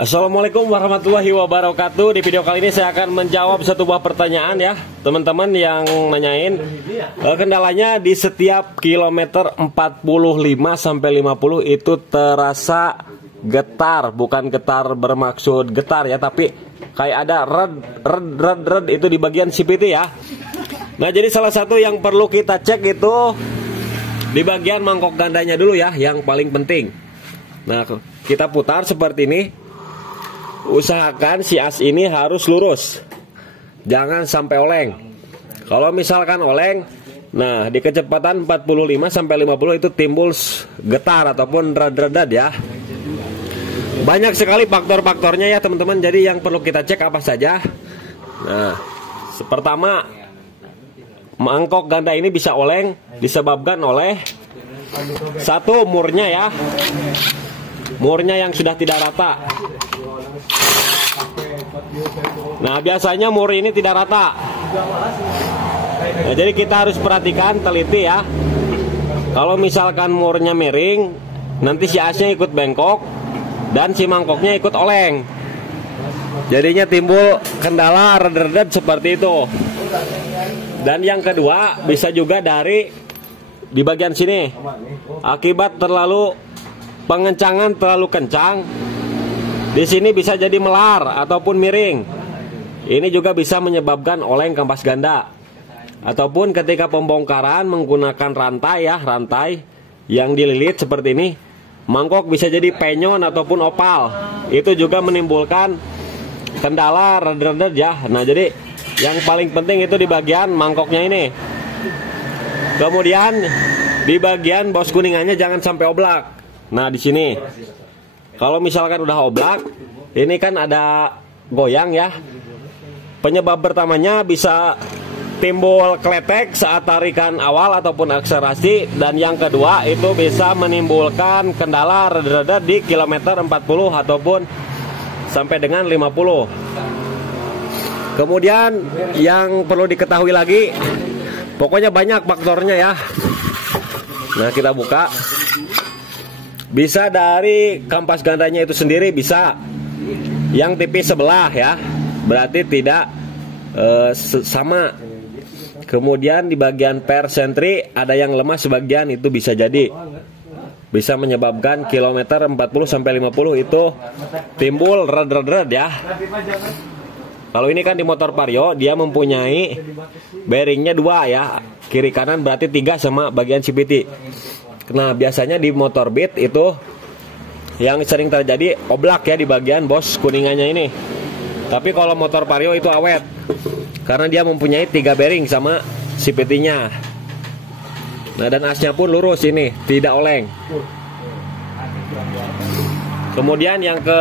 Assalamualaikum warahmatullahi wabarakatuh. Di video kali ini saya akan menjawab satu buah pertanyaan ya teman-teman yang nanyain kendalanya di setiap kilometer 45 sampai 50 itu terasa getar, bukan getar bermaksud getar ya, tapi kayak ada red itu di bagian CVT ya. Nah, jadi salah satu yang perlu kita cek itu di bagian mangkok gandanya dulu ya, yang paling penting. Nah, kita putar seperti ini. Usahakan si as ini harus lurus, jangan sampai oleng. Kalau misalkan oleng, nah di kecepatan 45 sampai 50 itu timbul getar ataupun red ya. Banyak sekali faktor-faktornya ya teman-teman. Jadi yang perlu kita cek apa saja. Nah, pertama, mangkok ganda ini bisa oleng disebabkan oleh satu, murnya ya, murnya yang sudah tidak rata. Nah, biasanya mur ini tidak rata. Nah, jadi kita harus perhatikan teliti ya. Kalau misalkan murnya miring, nanti si asnya ikut bengkok dan si mangkoknya ikut oleng. Jadinya timbul kendala red seperti itu. Dan yang kedua, bisa juga dari di bagian sini. Akibat terlalu pengencangan terlalu kencang, di sini bisa jadi melar ataupun miring. Ini juga bisa menyebabkan oleng kampas ganda. Ataupun ketika pembongkaran menggunakan rantai ya, rantai yang dililit seperti ini, mangkok bisa jadi penyon ataupun opal. Itu juga menimbulkan kendala red ya. Nah, jadi yang paling penting itu di bagian mangkoknya ini. Kemudian di bagian bos kuningannya jangan sampai oblak. Nah, di sini kalau misalkan udah oblak, ini kan ada goyang ya. Penyebab pertamanya bisa timbul kletek saat tarikan awal ataupun akselerasi. Dan yang kedua itu bisa menimbulkan kendala red di kilometer 40 ataupun sampai dengan 50. Kemudian yang perlu diketahui lagi, pokoknya banyak faktornya ya. Nah, kita buka. Bisa dari kampas gandanya itu sendiri, bisa yang tipis sebelah ya, berarti tidak sama. Kemudian di bagian per sentri ada yang lemah sebagian, itu bisa jadi bisa menyebabkan kilometer 40 sampai 50 itu timbul red ya. Kalau ini kan di motor Vario dia mempunyai bearingnya 2 ya, kiri kanan berarti 3 sama bagian CVT. Nah, biasanya di motor Beat itu yang sering terjadi oblak ya di bagian bos kuningannya ini. Tapi kalau motor Vario itu awet karena dia mempunyai 3 bearing sama CVT-nya. Nah, dan asnya pun lurus ini, tidak oleng. Kemudian yang ke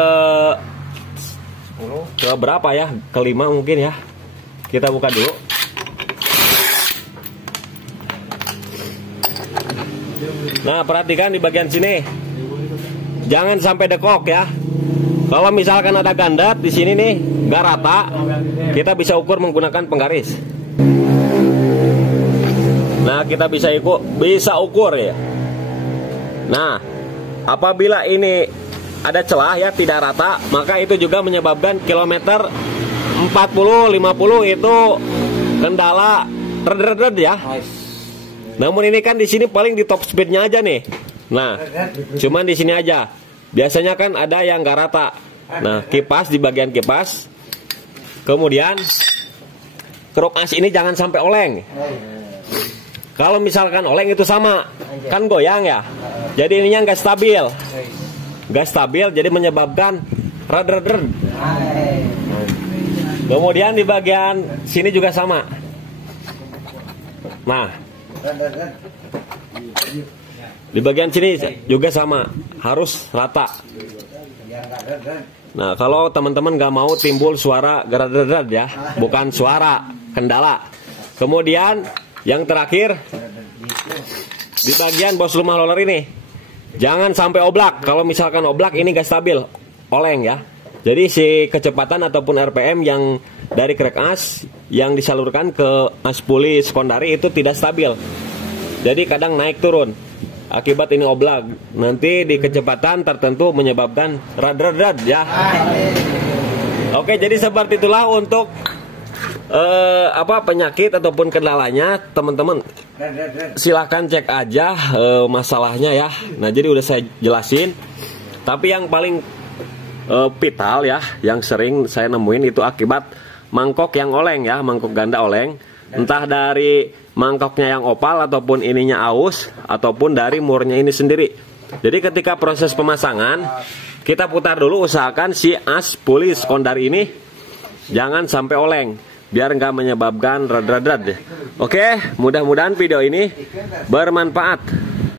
berapa ya? Kelima mungkin ya. Kita buka dulu. Nah, perhatikan di bagian sini. Jangan sampai dekok ya. Kalau misalkan ada gandat di sini nih, nggak rata, kita bisa ukur menggunakan penggaris. Nah, kita bisa ukur ya. Nah, apabila ini ada celah ya, tidak rata, maka itu juga menyebabkan kilometer 40 50 itu kendala red ya. Namun ini kan di sini paling di top speednya aja nih. Nah, cuman di sini aja. Biasanya kan ada yang nggak rata. Nah, kipas di bagian kipas. Kemudian kruk as ini jangan sampai oleng. Kalau misalkan oleng itu sama, kan goyang ya. Jadi ininya nggak stabil. Nggak stabil, jadi menyebabkan red. Kemudian di bagian sini juga sama. Nah, di bagian sini juga sama, harus rata. Nah, kalau teman-teman nggak mau timbul suara red ya, bukan suara kendala. Kemudian yang terakhir di bagian bos rumah roller ini, jangan sampai oblak. Kalau misalkan oblak ini nggak stabil, oleng ya. Jadi si kecepatan ataupun RPM yang dari crank as yang disalurkan ke as puli sekondari itu tidak stabil. Jadi kadang naik turun. akibat ini oblag. Nanti di kecepatan tertentu menyebabkan rad ya. Oke, jadi seperti itulah untuk penyakit ataupun kendalanya, teman-teman. Silahkan cek aja masalahnya ya. Nah, jadi udah saya jelasin. Tapi yang paling vital ya, yang sering saya nemuin itu akibat mangkok yang oleng ya, mangkok ganda oleng. Entah dari mangkoknya yang opal ataupun ininya aus, ataupun dari murnya ini sendiri. Jadi ketika proses pemasangan, kita putar dulu, usahakan si as puli sekondar ini jangan sampai oleng, biar nggak menyebabkan rad. Oke, mudah-mudahan video ini bermanfaat.